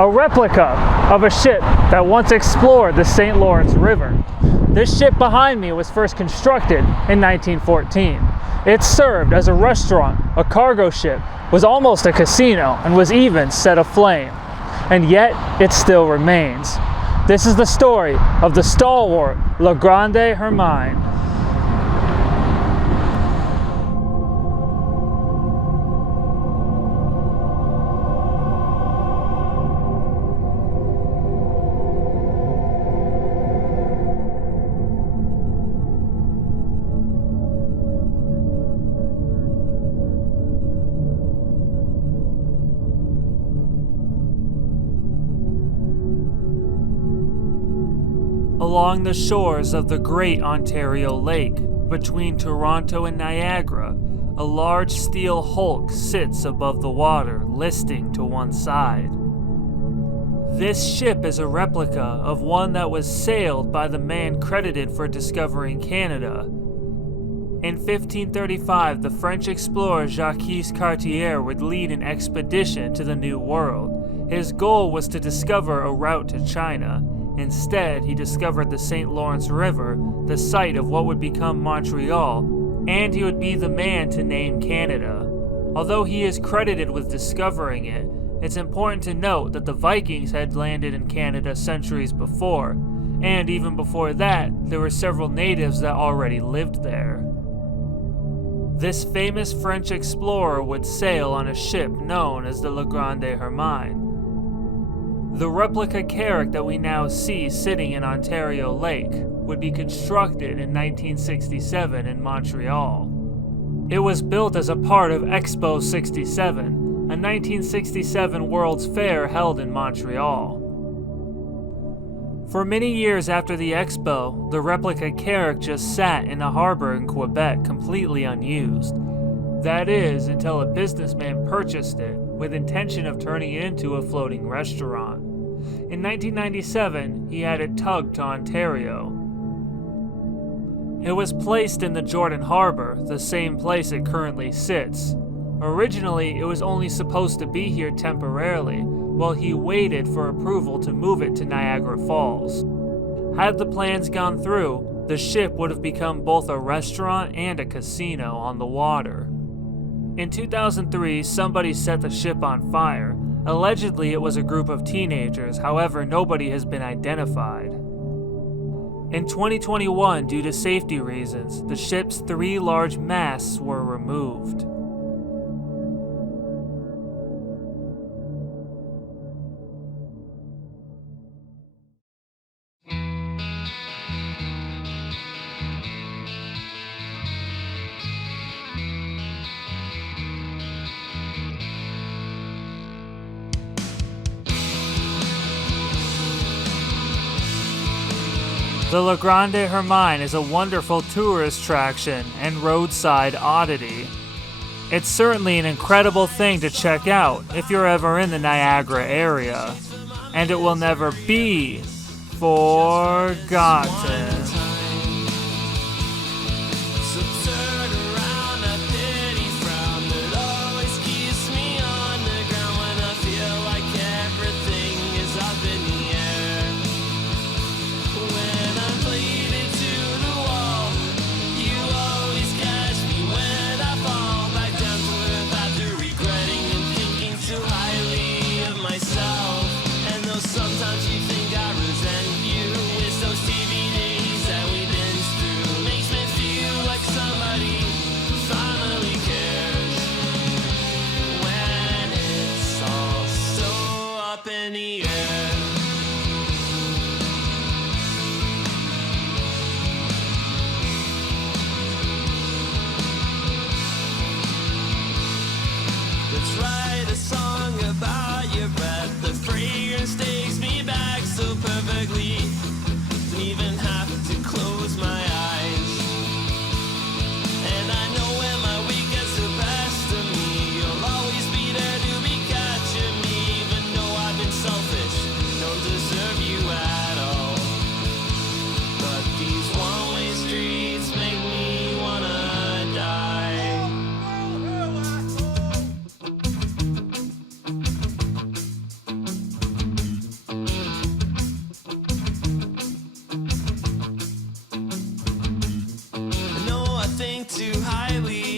a replica of a ship that once explored the St. Lawrence River. This ship behind me was first constructed in 1914. It served as a restaurant, a cargo ship, was almost a casino, and was even set aflame. And yet, it still remains. This is the story of the stalwart Grande Hermine. Along the shores of the Great Ontario Lake, between Toronto and Niagara, a large steel hulk sits above the water, listing to one side. This ship is a replica of one that was sailed by the man credited for discovering Canada. In 1535, the French explorer Jacques Cartier would lead an expedition to the New World. His goal was to discover a route to China. Instead, he discovered the St. Lawrence River, the site of what would become Montreal, and he would be the man to name Canada. Although he is credited with discovering it, it's important to note that the Vikings had landed in Canada centuries before, and even before that, there were several natives that already lived there. This famous French explorer would sail on a ship known as the Grande Hermine. The replica carrack that we now see sitting in Ontario Lake would be constructed in 1967 in Montreal. It was built as a part of Expo 67, a 1967 World's Fair held in Montreal. For many years after the expo, the replica carrack just sat in a harbor in Quebec completely unused. That is, until a businessman purchased it with intention of turning it into a floating restaurant. In 1997, he had it tugged to Ontario. It was placed in the Jordan Harbor, the same place it currently sits. Originally, it was only supposed to be here temporarily, while he waited for approval to move it to Niagara Falls. Had the plans gone through, the ship would have become both a restaurant and a casino on the water. In 2003, somebody set the ship on fire. Allegedly, it was a group of teenagers, however, nobody has been identified. In 2021, due to safety reasons, the ship's 3 large masts were removed. The Grande Hermine is a wonderful tourist attraction and roadside oddity. It's certainly an incredible thing to check out if you're ever in the Niagara area, and it will never be forgotten. think too highly